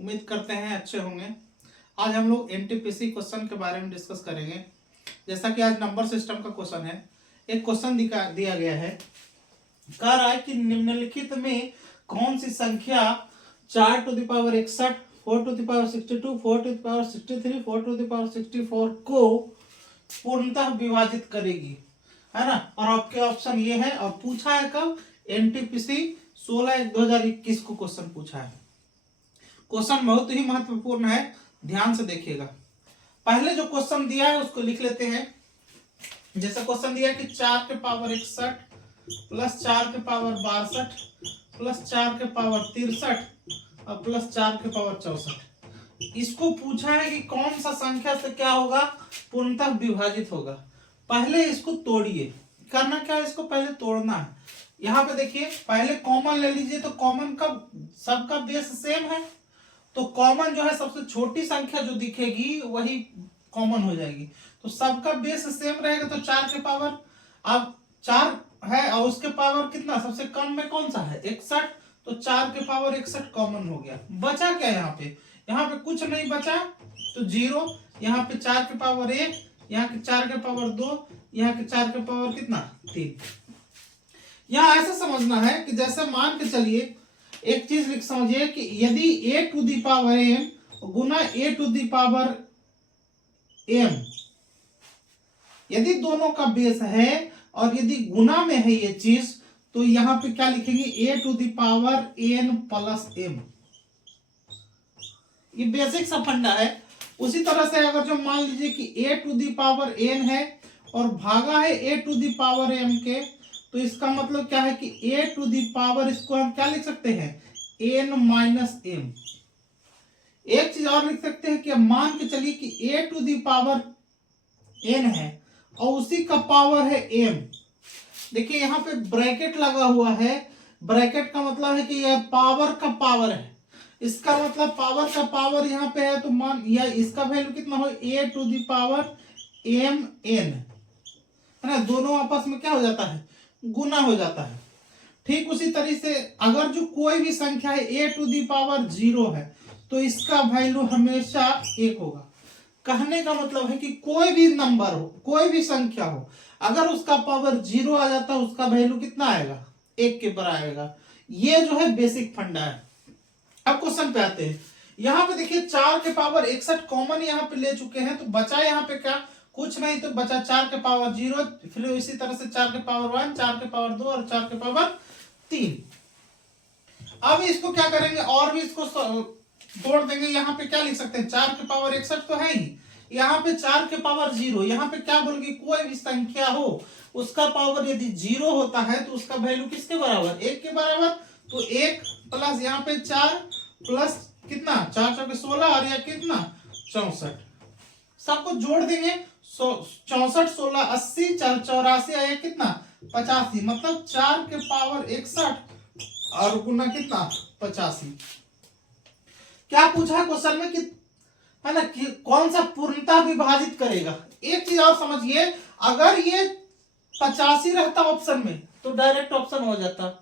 उम्मीद करते हैं अच्छे होंगे। आज हम लोग एनटीपीसी क्वेश्चन के बारे में डिस्कस करेंगे। जैसा कि आज नंबर सिस्टम का क्वेश्चन है, एक क्वेश्चन दिया गया है, कह रहा है कि निम्नलिखित में कौन सी संख्या 4 to the power 61, 4 to the power 62, 4 to the power 63, 4 to the power 64 को पूर्णतः विभाजित करेगी, है ना। और आपके ऑप्शन ये है, और पूछा है कब, एनटीपीसी 16/1/2021 को क्वेश्चन पूछा है। क्वेश्चन बहुत ही महत्वपूर्ण है, ध्यान से देखिएगा। पहले जो क्वेश्चन दिया है उसको लिख लेते हैं। जैसा क्वेश्चन दिया कि 4 के पावर 61 प्लस 4 के पावर 62 प्लस 4 के पावर 63 और प्लस 4 के पावर 64। इसको पूछा है कि कौन सा संख्या से क्या होगा, पूर्णतः विभाजित होगा। पहले इसको तोड़िए। करना क्या है, इसको पहले तोड़ना है। यहाँ पे देखिए, पहले कॉमन ले लीजिए, तो कॉमन का सबका बेस सेम है, तो कॉमन जो है सबसे छोटी संख्या जो दिखेगी वही कॉमन हो जाएगी। तो सबका बेस सेम रहेगा, तो 4 के पावर अब 4 है और उसके पावर कितना, सबसे कम में कौन सा है 61, तो 4 के पावर 61 कॉमन हो गया। बचा क्या यहाँ पे कुछ नहीं बचा, तो 0। यहाँ पे 4 के पावर 1, यहाँ के 4 के पावर 2, यहाँ के 4 के पावर कितना 3। यहाँ ऐसा समझना है कि जैसे मान के चलिए, एक चीज लिख समझिए कि यदि a to the power m गुना a to the power m, यदि दोनों का बेस है और यदि गुना में है ये चीज, तो यहां पे क्या लिखेंगे, a to the power n plus m। ये बेसिक सा फंडा है। उसी तरह से अगर जो मान लीजिए कि a to the power n है और भागा है a to the power m के, तो इसका मतलब क्या है कि a टू दी पावर, इसको हम क्या लिख सकते हैं, n माइनस m। एक चीज और लिख सकते हैं कि मान के चलिए कि a to the power n है और उसी का पावर है m। देखिए यहाँ पे ब्रैकेट लगा हुआ है, ब्रैकेट का मतलब है कि यह पावर का पावर है, इसका मतलब पावर का पावर यहाँ पे है, तो मान या इसका वैल्यू कितना हो, a to the power m n, है ना। दोनों आपस में क्या हो जाता है, गुना हो जाता है। ठीक उसी तरीके से अगर जो कोई भी संख्या है a टू दी पावर 0 है, तो इसका वैल्यू हमेशा 1 होगा। कहने का मतलब है कि कोई भी नंबर हो, कोई भी संख्या हो, अगर उसका पावर 0 आ जाता है, उसका वैल्यू कितना आएगा, 1 के बराबर आएगा। ये जो है बेसिक फंडा है। अब क्वेश्चन पे आते हैं। यहाँ पे देखिए 4 के पावर 61 कॉमन यहाँ पे ले चुके हैं, तो बचा यहाँ पे क्या, कुछ नहीं, तो बचा 4 के पावर 0, फिर इसी तरह से 4 के पावर 1, 4 के पावर 2 और 4 के पावर 3। अब इसको क्या करेंगे, और भी इसको तोड़ देंगे। यहाँ पे क्या लिख सकते हैं, 4 के पावर 61 तो है ही, यहाँ पे 4 के पावर 0, यहाँ पे क्या बोलेगी, कोई भी संख्या हो उसका पावर यदि 0 होता है तो उसका वैल्यू किसके बराबर, 1 के बराबर। तो 1 प्लस यहाँ पे 4 प्लस कितना, 4 4 16 और यह कितना 64। सबको जोड़ देंगे, 64 16 80 4 84 आया कितना 85, मतलब 4 के पावर 61 और गुना कितना 85। क्या पूछा है क्वेश्चन में कि, है ना, कि कौन सा पूर्णतः विभाजित करेगा। एक चीज और समझिए, अगर ये 85 रहता ऑप्शन में तो डायरेक्ट ऑप्शन हो जाता,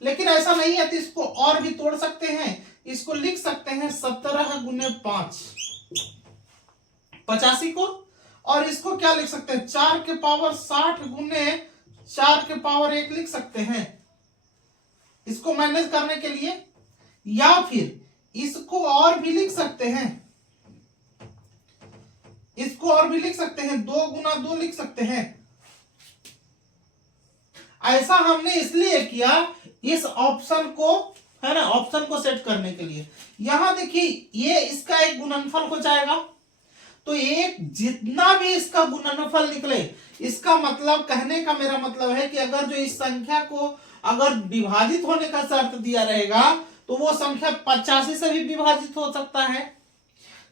लेकिन ऐसा नहीं है, तो इसको और भी तोड़ सकते हैं। इसको लिख सकते हैं 17 गुने 5 85 को, और इसको क्या लिख सकते हैं, 4 के पावर 60 गुने 4 के पावर 1 लिख सकते हैं, इसको मैनेज करने के लिए। या फिर इसको और भी लिख सकते हैं, इसको और भी लिख सकते हैं, 2 गुना 2 लिख सकते हैं। ऐसा हमने इसलिए किया इस ऑप्शन को, है ना, ऑप्शन को सेट करने के लिए। यहां देखिए ये इसका एक गुणनफल हो जाएगा, तो एक जितना भी इसका गुणनफल निकले, इसका मतलब, कहने का मेरा मतलब है कि अगर जो इस संख्या को अगर विभाजित होने का शर्त दिया रहेगा, तो वो संख्या 85 से भी विभाजित हो सकता है,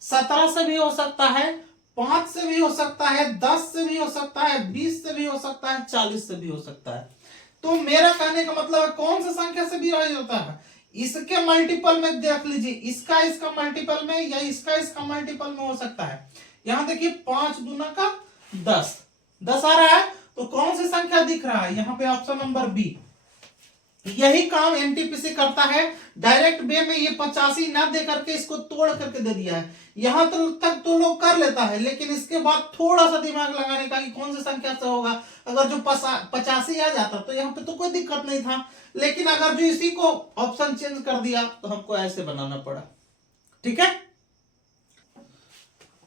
17 से भी हो सकता है, 5 से भी हो सकता है, 10 से भी हो सकता है, 20 से भी हो सकता है, 40 से भी हो सकता है। तो मेरा कहने का मतलब है कौन सा संख्या से विभाजित होता है, इसके मल्टीपल में देख लीजिए, इसका मल्टीपल में या इसका मल्टीपल में हो सकता है। यहां देखिए 5 दूना का 10 आ रहा है, तो कौन सी संख्या दिख रहा है, यहाँ पे ऑप्शन नंबर बी यही काम एनटीपीसी करता है। डायरेक्ट वे में ये 85 ना दे करके इसको तोड़ करके दे दिया है। यहां तक तो लोग कर लेता है, लेकिन इसके बाद थोड़ा सा दिमाग लगाने का कि कौन सी संख्या से होगा। अगर जो 85 आ जाता तो यहाँ पे तो कोई दिक्कत नहीं था, लेकिन अगर जो इसी को ऑप्शन चेंज कर दिया तो हमको ऐसे बनाना पड़ा। ठीक है,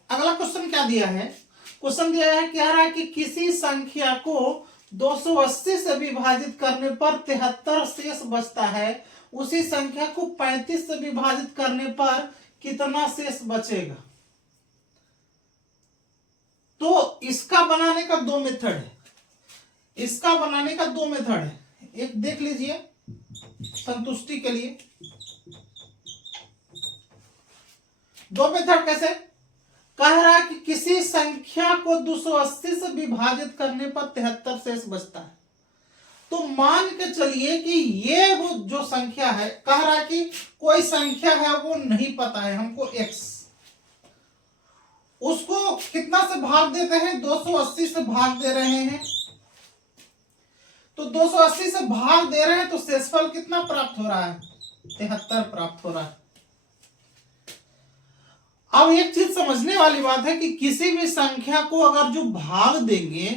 अगला क्वेश्चन क्या दिया है? क्वेश्चन दिया है, कह रहा है कि किसी संख्या को 280 से विभाजित करने पर 73 शेष बचता है, उसी संख्या को 35 से विभाजित करने पर कितना शेष बचेगा? तो इसका बनाने का दो मेथड है। इसका बनाने का दो मेथड है, एक देख लीजिए संतुष्टि के लिए। दो मेथड कैसे? कह रहा है कि किसी संख्या को 280 से विभाजित करने पर 73 शेष बचता है। तो मान के चलिए कि ये वो जो संख्या है, कह रहा है कि कोई संख्या है वो नहीं पता है हमको x, उसको कितना से भाग देते हैं? 280 से भाग दे रहे हैं। तो 280 से भाग दे रहे हैं तो शेषफल कितना प्राप्त हो रहा है? 73 प्राप्त हो रहा है। अब एक चीज समझने वाली बात है कि किसी भी संख्या को अगर जो भाग देंगे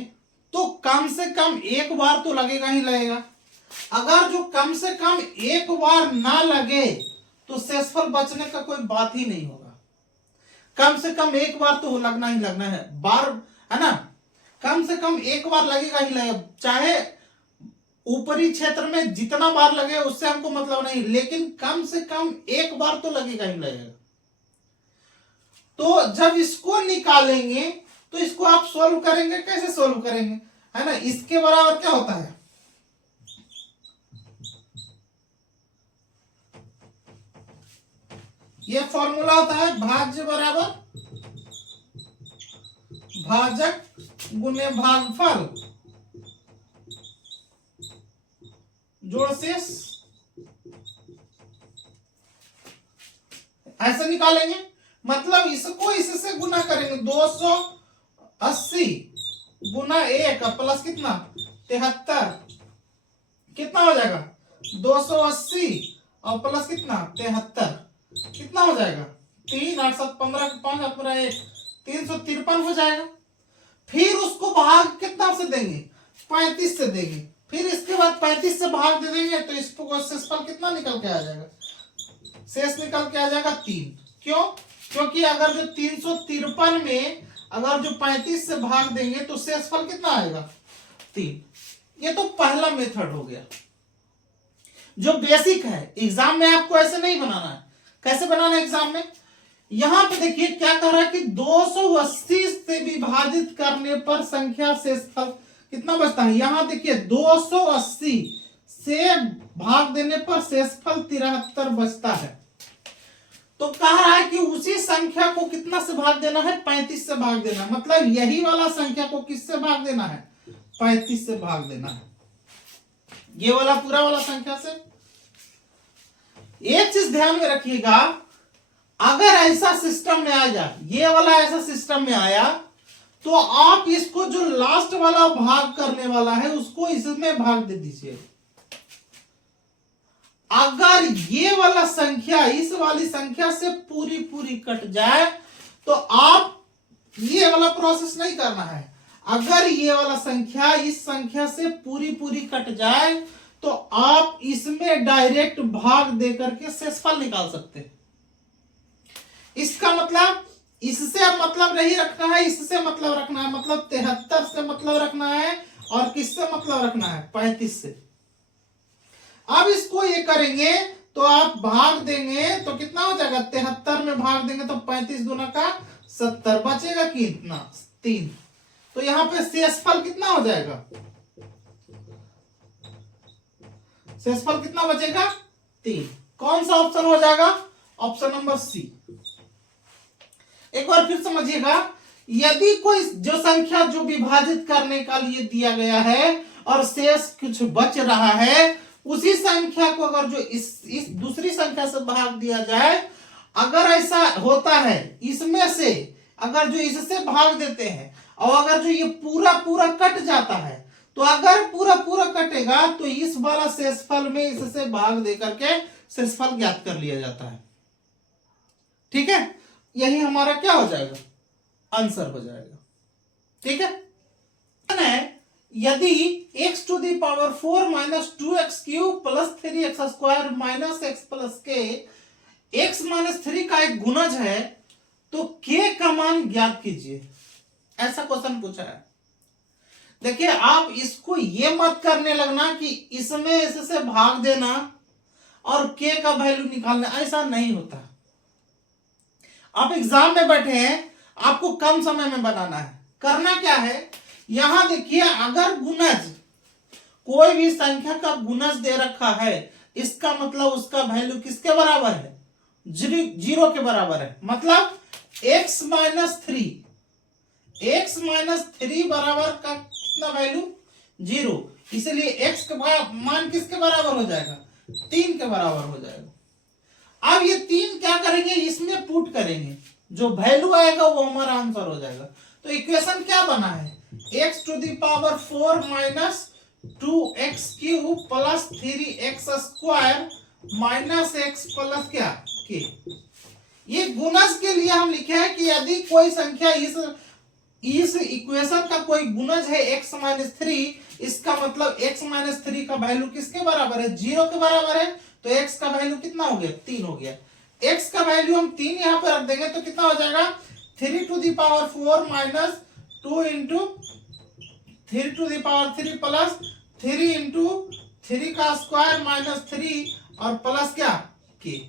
तो कम से कम एक बार तो लगेगा ही लगेगा। अगर जो कम से कम एक बार ना लगे तो शेषफल बचने का कोई बात ही नहीं होगा। कम से कम एक बार तो लगना ही लगना है, बार है ना, कम से कम एक बार लगेगा ही लगेगा। चाहे ऊपरी क्षेत्र में जितना बार लगे उससे हमको मतलब नहीं, लेकिन कम से कम एक बार तो लगेगा ही लगेगा। तो जब इसको निकालेंगे तो इसको आप सोल्व करेंगे, कैसे सोल्व करेंगे, है ना? इसके बराबर क्या होता है? ये फॉर्मूला होता है भाज्य बराबर भाजक गुने भागफल जोड़ शेष। ऐसे निकालेंगे, मतलब इसको इससे गुना करेंगे। 280 गुना 1 प्लस कितना? 73, कितना हो जाएगा? 280 और प्लस कितना? 73, कितना हो जाएगा? 3 8 7 15 5 8 15 1 353 हो जाएगा। फिर उसको भाग कितना से देंगे? 35 से देंगे। फिर इसके बाद 35 से भाग दे देंगे तो इसको शेषफल कितना निकल के आ जाएगा? शेष निकल के आ जाएगा 3। क्यों? क्योंकि अगर जो 353 में अगर जो 35 से भाग देंगे तो शेषफल कितना आएगा? 3। ये तो पहला मेथड हो गया जो बेसिक है। एग्जाम में आपको ऐसे नहीं बनाना है। कैसे बनाना है एग्जाम में? यहां पे देखिए क्या कह रहा है कि 280 से विभाजित करने पर संख्या शेषफल कितना बचता है। यहां देखिए 280 से भाग देने पर शेषफल 73 बचता है। तो कह रहा है कि उसी संख्या को कितना से भाग देना है? 35 से भाग देना है। मतलब यही वाला संख्या को किससे भाग देना है? 35 से भाग देना है। ये वाला पूरा वाला संख्या से। एक चीज ध्यान में रखिएगा, अगर ऐसा सिस्टम में आ जाए, ये वाला ऐसा सिस्टम में आया, तो आप इसको जो लास्ट वाला भाग करने वाला है उसको इसमें भाग दे दीजिए। अगर ये वाला संख्या इस वाली संख्या से पूरी पूरी कट जाए तो आप ये वाला प्रोसेस नहीं करना है। अगर ये वाला संख्या इस संख्या से पूरी पूरी कट जाए तो आप इसमें डायरेक्ट भाग दे करके शेषफल निकाल सकते हैं। इसका मतलब इससे मतलब नहीं रखना है, इससे मतलब रखना है। मतलब 73 से मतलब रखना है और किससे मतलब रखना है? 35 से। अब इसको ये करेंगे तो आप भाग देंगे तो कितना हो जाएगा? 73 में भाग देंगे तो 35 गुना का 70 बचेगा कितना? 3। तो यहां पे शेषफल कितना हो जाएगा? शेषफल कितना बचेगा? 3। कौन सा ऑप्शन हो जाएगा? Option number C. एक बार फिर समझिएगा, यदि कोई जो संख्या जो विभाजित करने का लिए दिया गया है और शेष कुछ बच रहा है, उसी संख्या को अगर जो इस दूसरी संख्या से भाग दिया जाए, अगर ऐसा होता है इसमें से अगर जो इससे भाग देते हैं और अगर जो ये पूरा पूरा कट जाता है तो अगर पूरा पूरा कटेगा तो इस वाला शेषफल में इससे भाग दे करके शेषफल ज्ञात कर लिया जाता है। ठीक है, यही हमारा क्या हो जाएगा, आंसर हो जाएगा। ठीक है, यदि x to the power 4 minus 2x cube plus 3x square minus x plus के x माइनस 3 का एक गुणज है तो k का मान ज्ञात कीजिए, ऐसा क्वेश्चन पूछा है। देखिए, आप इसको ये मत करने लगना कि इसमें इससे भाग देना और k का वैल्यू निकालना, ऐसा नहीं होता। आप एग्जाम में बैठे हैं, आपको कम समय में बनाना है। करना क्या है, यहां देखिए, अगर गुणज कोई भी संख्या का गुणज दे रखा है, इसका मतलब उसका वैल्यू किसके बराबर है, जीरो के बराबर है। मतलब x माइनस 3 बराबर का कितना वैल्यू, 0। इसलिए x का मान किसके बराबर हो जाएगा, 3 के बराबर हो जाएगा। अब ये 3 क्या करेंगे, इसमें पुट करेंगे, जो वैल्यू आएगा वो हमारा आंसर हो जाएगा। तो इक्वेशन क्या बना है, x to the power 4 minus 2x cube plus 3x square minus x plus क्या k। ये गुणज के लिए हम लिखे हैं कि यदि कोई संख्या इस इक्वेशन का कोई गुणज है x माइनस 3, इसका मतलब x माइनस 3 का वैल्यू किसके बराबर है, 0 के बराबर है। तो x का वैल्यू कितना हो गया, 3 हो गया। x का वैल्यू हम 3 यहां पर रख देंगे तो कितना हो जाएगा, 3 to the power 4 minus 2 into 3 to the power 3 plus 3 into 3 का स्क्वायर माइनस 3 और प्लस क्या k,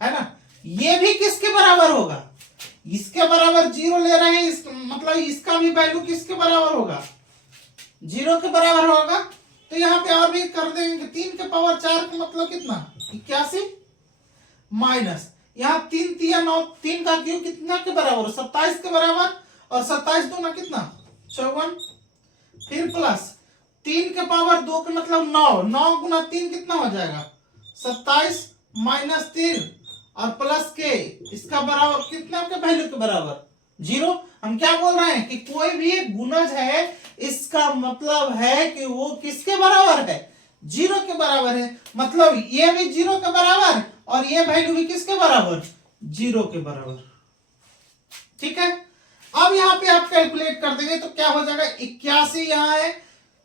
है ना। ये भी किसके बराबर होगा, इसके बराबर 0 ले रहे हैं, मतलब इसका भी वैल्यू किसके बराबर होगा, 0 के बराबर होगा। तो यहाँ पे और भी कर देंगे, 3 के पावर 4 का मतलब कितना, 81 माइनस यहाँ 3 3 9, 3 का क्यूब कितना के बराबर, 27 के बराबर, और 27 दूना कितना 54, फिर प्लस 3 के पावर 2 का मतलब 9, 9 गुना 3 कितना हो जाएगा 27 माइनस 3 और प्लस के, इसका बराबर कितना के वैल्यू के बराबर 0। हम क्या बोल रहे हैं कि कोई भी गुणज है, इसका मतलब है कि वो किसके बराबर है, 0 के बराबर है। मतलब ये भी 0 के बराबर और ये वैल्यू भी किसके बराबर, 0 के बराबर। ठीक है, अब यहाँ पे आप कैलकुलेट कर देंगे तो क्या हो जाएगा, 81 यहाँ है,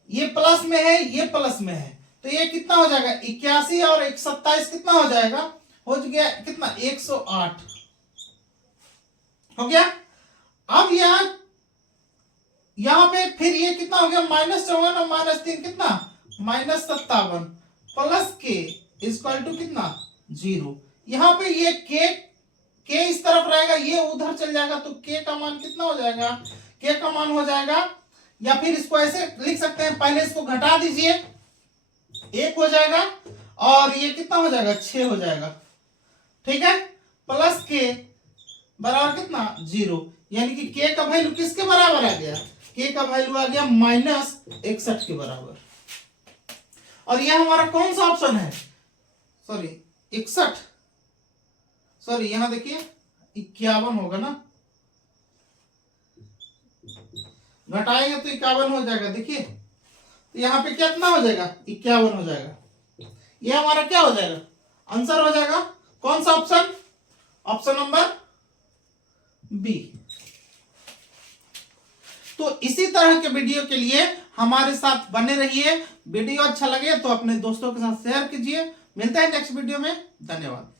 ये प्लस में है, ये प्लस में है, तो ये कितना हो जाएगा 81 और 27 कितना हो जाएगा, हो गया कितना 108 हो गया। अब यहां पे फिर ये कितना हो गया, -54 और -3 कितना -57 प्लस के इक्वल टू कितना 0। यहां पे ये के इस तरफ रहेगा, ये उधर चल जाएगा, तो के का मान कितना हो जाएगा, के का मान हो जाएगा, या फिर इसको ऐसे लिख सकते हैं, पहले इसको घटा दीजिए, 1 हो जाएगा और ये कितना हो जाएगा 6 हो जाएगा। ठीक है, प्लस के बराबर कितना 0, यानी कि के का वैल्यू किसके बराबर आ गया, के का वैल्यू आ गया -61 के बराबर। और यह हमारा कौन सा ऑप्शन है, सॉरी 61, सॉरी यहां देखिए 51 होगा ना, घटाएंगे तो 51 हो जाएगा। देखिए तो यहाँ पे कितना हो जाएगा 51 हो जाएगा। यह हमारा क्या हो जाएगा, आंसर हो जाएगा। कौन सा ऑप्शन, ऑप्शन नंबर बी। तो इसी तरह के वीडियो के लिए हमारे साथ बने रहिए। वीडियो अच्छा लगे तो अपने दोस्तों के साथ शेयर कीजिए। मिलते हैं नेक्स्ट वीडियो में, धन्यवाद।